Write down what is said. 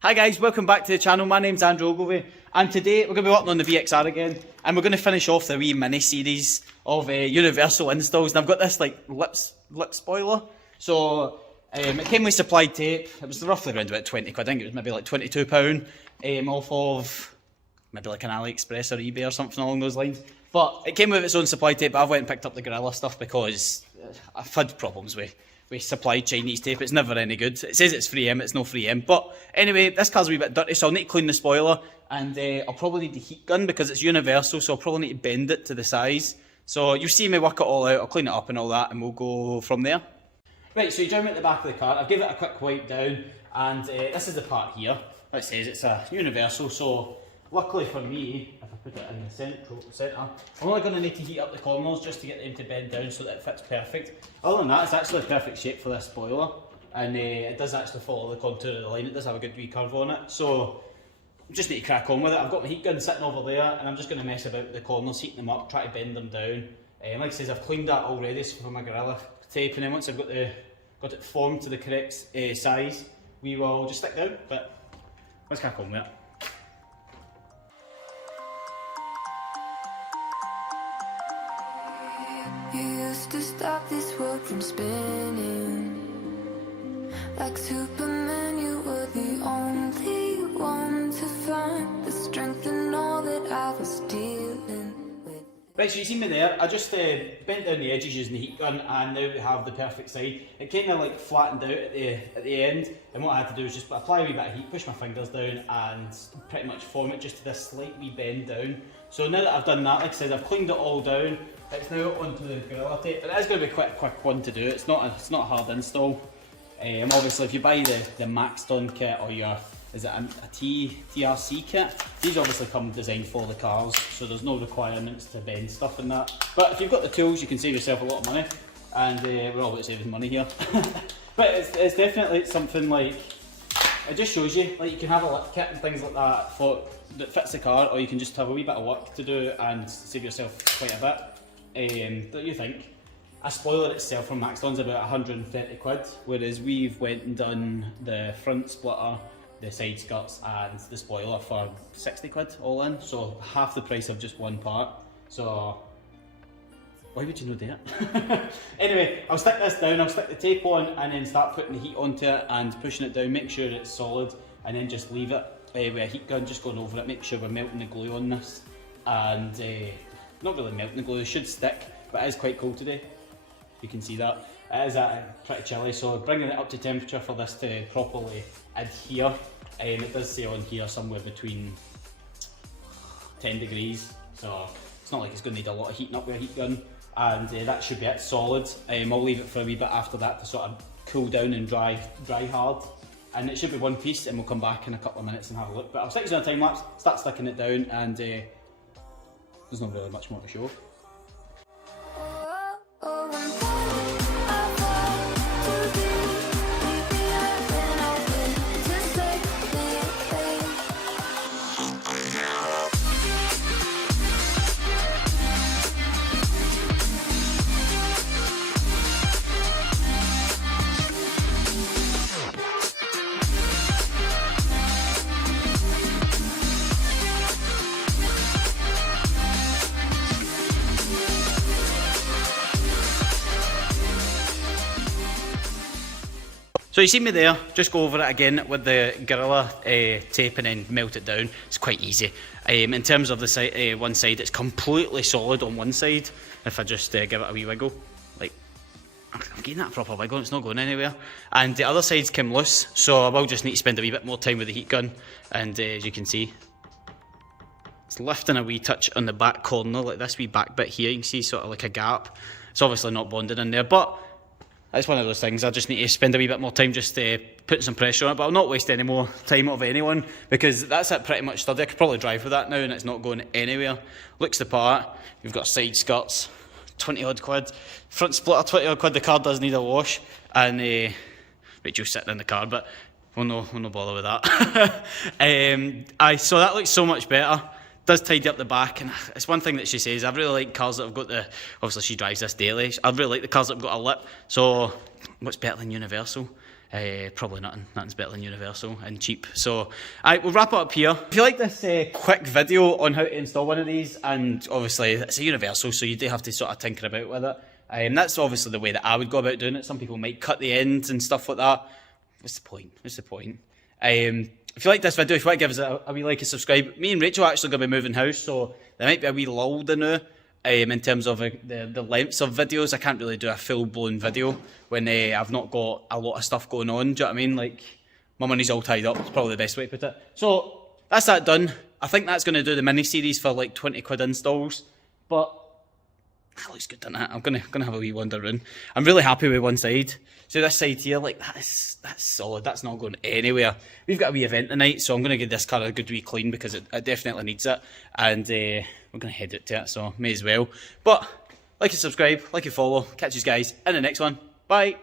Hi guys, welcome back to the channel. My name's Andrew Ogilvie and today we're going to be working on the VXR again and we're going to finish off the wee mini series of universal installs. And I've got this like lip spoiler. So it came with supplied tape. It was roughly around about 20 quid. I think it was maybe like £22 off of maybe like an AliExpress or eBay or something along those lines. But it came with its own supplied tape, but I've went and picked up the Gorilla stuff because I've had problems with supplied Chinese tape. It's never any good. It says it's 3M, it's no 3M. But anyway, this car's a wee bit dirty, so I'll need to clean the spoiler, and I'll probably need the heat gun because it's universal, so I'll probably need to bend it to the size. So you'll see me work it all out, I'll clean it up and all that, and we'll go from there. Right, so you jump at the back of the car, I've given it a quick wipe down, and this is the part here. It says it's a universal, so luckily for me, if I put it in the centre, I'm only going to need to heat up the corners just to get them to bend down so that it fits perfect. Other than that, it's actually a perfect shape for this spoiler, and it does actually follow the contour of the line. It does have a good wee curve on it, so just need to crack on with it. I've got my heat gun sitting over there, and I'm just going to mess about with the corners, heating them up, try to bend them down. Like I says, I've cleaned that already for my Gorilla tape, and then once I've got it formed to the correct size, we will just stick down. But let's crack on with it. You used to stop this world from spinning. Like Superman, you were the only one to find the strength in all that I was dealing with. Right, so you see me there, I just bent down the edges using the heat gun, and now we have the perfect side. It kind of like flattened out at the end, and what I had to do is just apply a wee bit of heat, push my fingers down, and pretty much form it just to this slight wee bend down. So now that I've done that, like I said, I've cleaned it all down. It's now onto the Gorilla tape, and it is going to be quite a quick one to do. It's not a hard install. Obviously, if you buy the Maxton kit or is it a TRC kit, these obviously come designed for the cars, so there's no requirements to bend stuff and that. But if you've got the tools, you can save yourself a lot of money, and we're all about saving money here. But it's definitely something like, it just shows you, like you can have a lip kit and things like that that fits the car, or you can just have a wee bit of work to do and save yourself quite a bit. Don't you think? A spoiler itself from Maxton's about 130 quid, whereas we've went and done the front splitter, the side skirts and the spoiler for 60 quid all in, so half the price of just one part. So why would you not do it? Anyway, I'll stick this down, I'll stick the tape on and then start putting the heat onto it and pushing it down, make sure it's solid, and then just leave it with a heat gun just going over it, make sure we're melting the glue on this, and not really melting the glue, it should stick, but it is quite cold today. You can see that. It is pretty chilly, so bringing it up to temperature for this to properly adhere. It does say on here somewhere between 10 degrees, so it's not like it's going to need a lot of heating up with a heat gun, and that should be it, solid. I'll leave it for a wee bit after that to sort of cool down and dry hard, and it should be one piece, and we'll come back in a couple of minutes and have a look. But I'll stick it on a time lapse, start sticking it down, and there's not really much more to show. So you see me there, just go over it again with the Gorilla tape and then melt it down. It's quite easy. In terms of the side, one side, it's completely solid on one side. If I just give it a wee wiggle, like I'm getting that proper wiggle, it's not going anywhere. And the other side's come loose, so I will just need to spend a wee bit more time with the heat gun. And as you can see, it's lifting a wee touch on the back corner, like this wee back bit here. You can see sort of like a gap. It's obviously not bonded in there, but it's one of those things, I just need to spend a wee bit more time just putting some pressure on it, but I'll not waste any more time of anyone, because that's it pretty much sturdy. I could probably drive with that now and it's not going anywhere. Looks the part, you've got side skirts, 20 odd quid, front splitter, 20 odd quid, the car does need a wash, and Rachel's sitting in the car, but we'll no bother with that. So that looks so much better. Does tidy up the back, and it's one thing that she says, I really like cars that have got obviously she drives this daily, I really like the cars that have got a lip, so what's better than universal? Probably nothing's better than Universal and cheap. So we'll wrap it up here. If you like this quick video on how to install one of these, and obviously it's a Universal, so you do have to sort of tinker about with it. That's obviously the way that I would go about doing it. Some people might cut the ends and stuff like that. What's the point? If you like this video, if you want to give us a wee like and subscribe. Me and Rachel are actually going to be moving house, so there might be a wee lull now in terms of the lengths of videos. I can't really do a full-blown video when I've not got a lot of stuff going on. Do you know what I mean? Like, my money's all tied up. It's probably the best way to put it. So, that's that done. I think that's going to do the mini-series for like 20 quid installs. But that looks good, doesn't it? I'm gonna have a wee wander around. I'm really happy with one side. So this side here, like that's solid. That's not going anywhere. We've got a wee event tonight, so I'm gonna give this car a good wee clean because it definitely needs it. And we're gonna head it to it, so may as well. But like and subscribe, like and follow. Catch you guys in the next one. Bye.